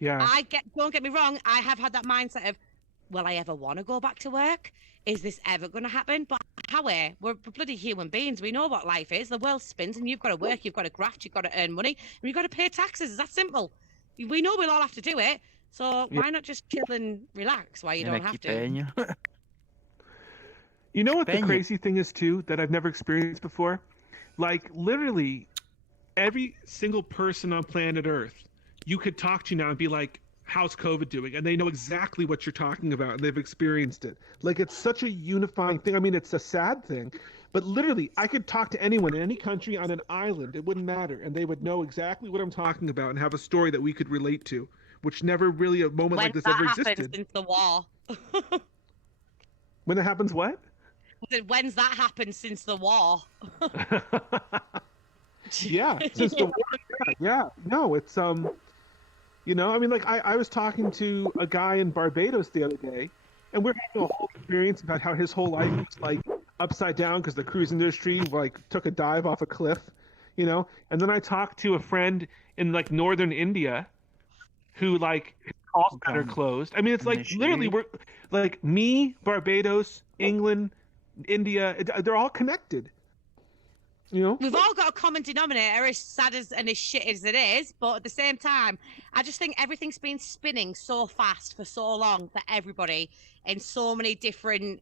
Yeah. Don't get me wrong, I have had that mindset of, will I ever want to go back to work? Is this ever going to happen? But Howie, we're bloody human beings. We know what life is. The world spins, and you've got to work, you've got to graft, you've got to earn money, and you've got to pay taxes. It's that simple. We know we'll all have to do it. So Yeah. why not just chill and relax while you En don't have to? Equipeño. You know what the Equipeño. crazy thing is too that I've never experienced before? Like literally every single person on planet Earth, you could talk to now and be like, "How's COVID doing?" And they know exactly what you're talking about, and they've experienced it. Like it's such a unifying thing. I mean, it's a sad thing, but literally, I could talk to anyone in any country on an island. It wouldn't matter, and they would know exactly what I'm talking about and have a story that we could relate to, which never really a moment like When's this that ever happened existed. since the war? When that happens, what? When's that happened since the war? Yeah, since the war. Yeah. No, it's I mean, like I was talking to a guy in Barbados the other day, and we're having a whole experience about how his whole life was like upside down because the cruise industry like took a dive off a cliff, And then I talked to a friend in like northern India who like his call center Gone. closed. I mean, it's like literally Initially. we're like me, Barbados, England, India. They're all connected. You know? We've all got a common denominator, as sad as and as shit as it is, but at the same time, I just think everything's been spinning so fast for so long for everybody in so many different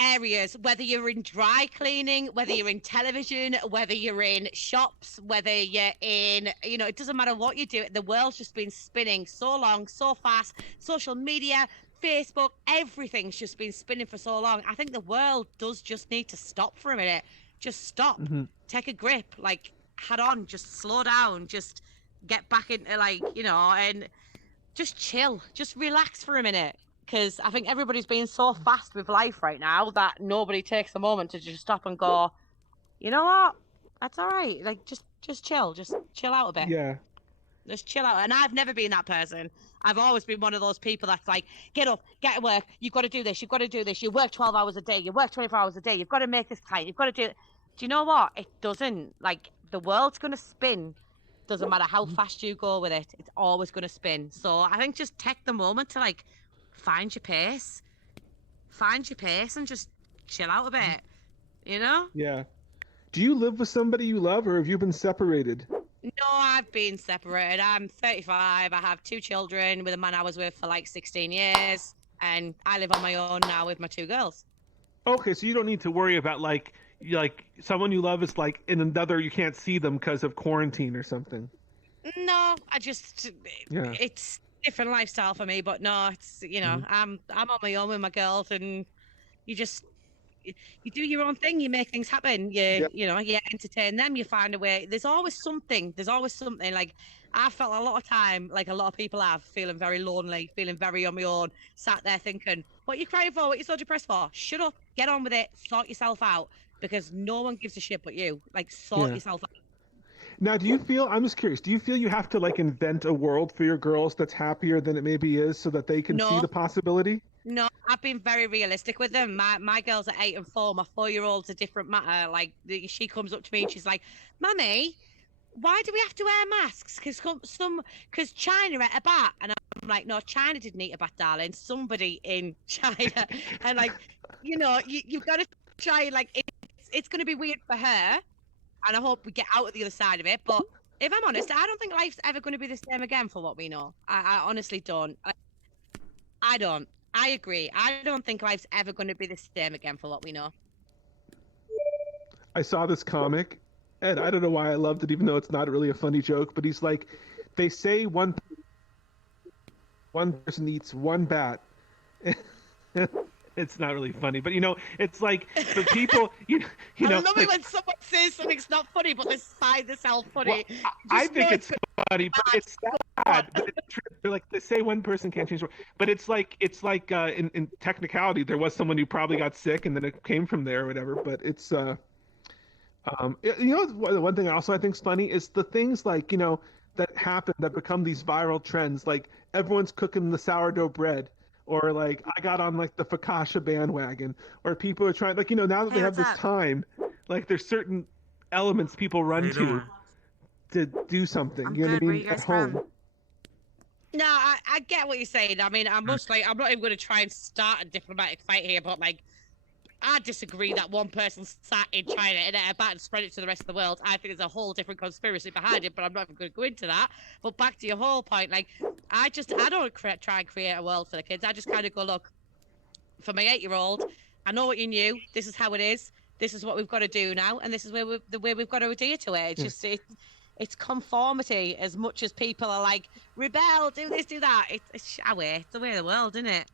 areas, whether you're in dry cleaning, whether you're in television, whether you're in shops, whether you're in, it doesn't matter what you do. The world's just been spinning so long, so fast. Social media, Facebook, everything's just been spinning for so long. I think the world does just need to stop for a minute. Just stop, Mm-hmm. take a grip, like head on, just slow down, just get back into and just chill, just relax for a minute. Because I think everybody's being so fast with life right now that nobody takes a moment to just stop and go, you know what? That's all right. Like just chill out a bit. Yeah. Just chill out. And I've never been that person. I've always been one of those people that's like, get up, get to work. You've got to do this. You've got to do this. You work 12 hours a day. You work 24 hours a day. You've got to make this client. You've got to do it. Do you know what? It doesn't. Like, the world's going to spin. Doesn't matter how fast you go with it. It's always going to spin. So I think just take the moment to, like, find your pace. Find your pace and just chill out a bit. You know? Yeah. Do you live with somebody you love, or have you been separated? No, I've been separated. I'm 35. I have 2 children with a man I was with for like 16 years. And I live on my own now with my 2 girls. Okay, so you don't need to worry about like someone you love is like in another, you can't see them because of quarantine or something. No, I just, Yeah. it's different lifestyle for me. But no, it's, I'm on my own with my girls, and you just, you do your own thing. You make things happen. Yep. You entertain them. You find a way. There's always something. There's always something. Like, I felt a lot of time, like a lot of people have, feeling very lonely, feeling very on my own, sat there thinking, what are you crying for? What are you so depressed for? Shut up, get on with it, sort yourself out, because no one gives a shit but you. Like, sort Yeah. yourself out. Now, do you feel, I'm just curious, do you feel you have to like invent a world for your girls that's happier than it maybe is so that they can see No. the possibility? No, I've been very realistic with them. My girls are 8 and 4. My 4-year-old's a different matter. Like, she comes up to me and she's like, "Mummy, why do we have to wear masks? Because China ate a bat." And I'm like, "No, China didn't eat a bat, darling. Somebody in China." And like, you've got to try and like, it's going to be weird for her, and I hope we get out of the other side of it. But if I'm honest, I don't think life's ever going to be the same again for what we know. I honestly don't. I don't. I agree. I don't think life's ever going to be the same again for what we know. I saw this comic, and I don't know why I loved it, even though it's not really a funny joke, but he's like, they say one person eats one bat. It's not really funny, but it's like the people, I love like, it when someone says something's not funny, but they find this all funny. well, I think it's funny, but it's sad. But it's true. They're like, they say one person can't change the world, but it's like in technicality, there was someone who probably got sick, and then it came from there or whatever. But it's the one thing also I think is funny is the things like that happen that become these viral trends, like everyone's cooking the sourdough bread. Or like I got on like the focaccia bandwagon, or people are trying like now that they have this time, like there's certain elements people run to do something. I'm You know what I good. Where mean? you guys At home. from? No, I get what you're saying. I mean, I must like, I'm not even going to try and start a diplomatic fight here, but like, I disagree that one person sat in China and ate a bat and spread it to the rest of the world. I think there's a whole different conspiracy behind it, but I'm not even going to go into that. But back to your whole point, like, I don't try and create a world for the kids. I just kind of go, look, for my 8-year-old, I know what you knew. This is how it is. This is what we've got to do now, and this is the way we've got to adhere to it. It's just it's conformity as much as people are like rebel, do this, do that. It's our way. It's the way of the world, isn't it?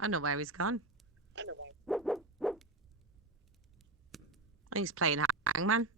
I know where he's gone. I think he's playing hangman.